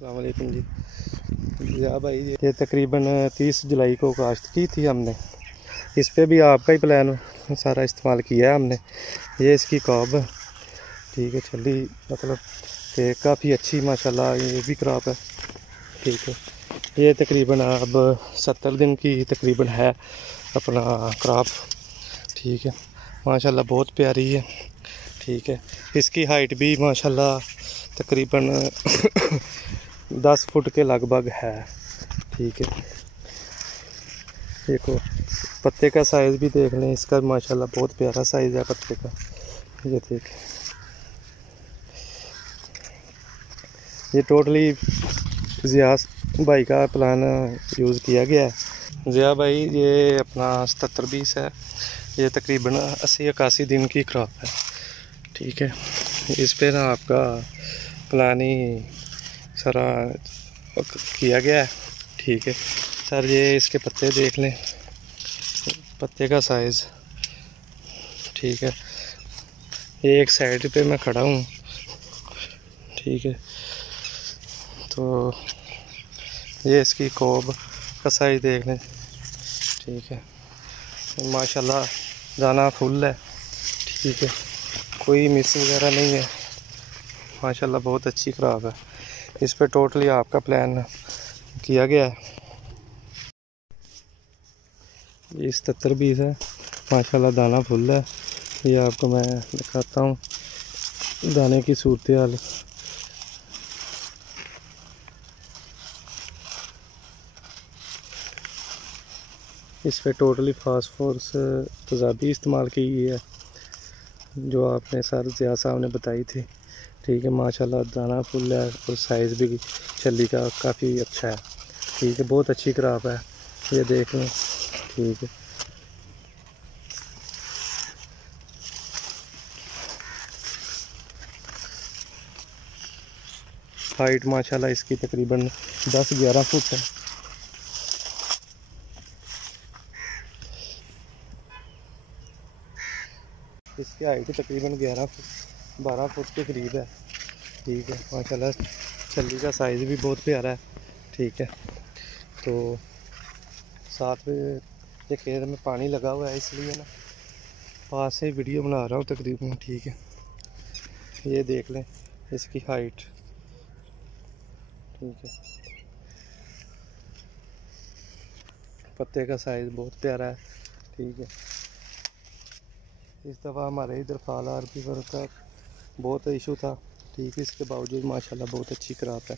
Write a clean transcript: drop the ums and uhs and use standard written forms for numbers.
अस्सलाम वालेकुम जी। या भाई ये तकरीबन 30 जुलाई को काश्त की थी हमने। इस पे भी आपका ही प्लान सारा इस्तेमाल किया है हमने। ये इसकी कॉब ठीक है चली, मतलब कि काफ़ी अच्छी माशाल्लाह ये भी क्रॉप है। ठीक है, ये तकरीबन अब 70 दिन की तकरीबन है अपना क्रॉप। ठीक है, माशाल्लाह बहुत प्यारी है। ठीक है, इसकी हाइट भी माशाल्लाह तकरीबन 10 फुट के लगभग है। ठीक है, देखो पत्ते का साइज़ भी देख लें, इसका माशाल्लाह बहुत प्यारा साइज़ है पत्ते का। ये देख, ये टोटली ज़िया भाई का प्लान यूज़ किया गया है। ज़िया भाई ये अपना 77-20 है, ये तकरीबन 80-81 दिन की क्रॉप है। ठीक है, इस पे ना आपका प्लान ही सारा किया गया है। ठीक है सर, ये इसके पत्ते देख लें, पत्ते का साइज़। ठीक है, ये एक साइड पे मैं खड़ा हूँ। ठीक है, तो ये इसकी कोब का साइज़ देख लें। ठीक है, माशाल्लाह दाना फुल है। ठीक है, कोई मिस वगैरह नहीं है, माशाल्लाह बहुत अच्छी क्रॉप है। इस पे टोटली आपका प्लान किया गया है। ये 77-20 है, माशाल्लाह दाना फुल है। ये आपको मैं दिखाता हूँ दाने की सूरत हाल। इस पे टोटली फास्फोरस तजाबी इस्तेमाल की गई है जो आपने सर ज़िया साहब ने बताई थी। ठीक है, माशाल्लाह दाना फुल है और साइज़ भी छल्ली का काफ़ी अच्छा है। ठीक है, बहुत अच्छी क्रॉप है, ये देख लें। ठीक है, हाइट माशाल्लाह इसकी तकरीबन 10-11 फुट है। इसकी हाइट तकरीबन 12 फुट के करीब है। ठीक है, माशाल्लाह छल्ली का साइज़ भी बहुत प्यारा है। ठीक है, तो साथ में ये खेत में पानी लगा हुआ है, इसलिए ना पास से वीडियो बना रहा हूँ तकरीबन। ठीक है, ये देख लें इसकी हाइट। ठीक है, पत्ते का साइज़ बहुत प्यारा है। ठीक है, इस दफ़ा हमारे इधर फाल आरपी वर्क का बहुत इशू था। ठीक है, इसके बावजूद माशाल्लाह बहुत अच्छी क्रॉप है।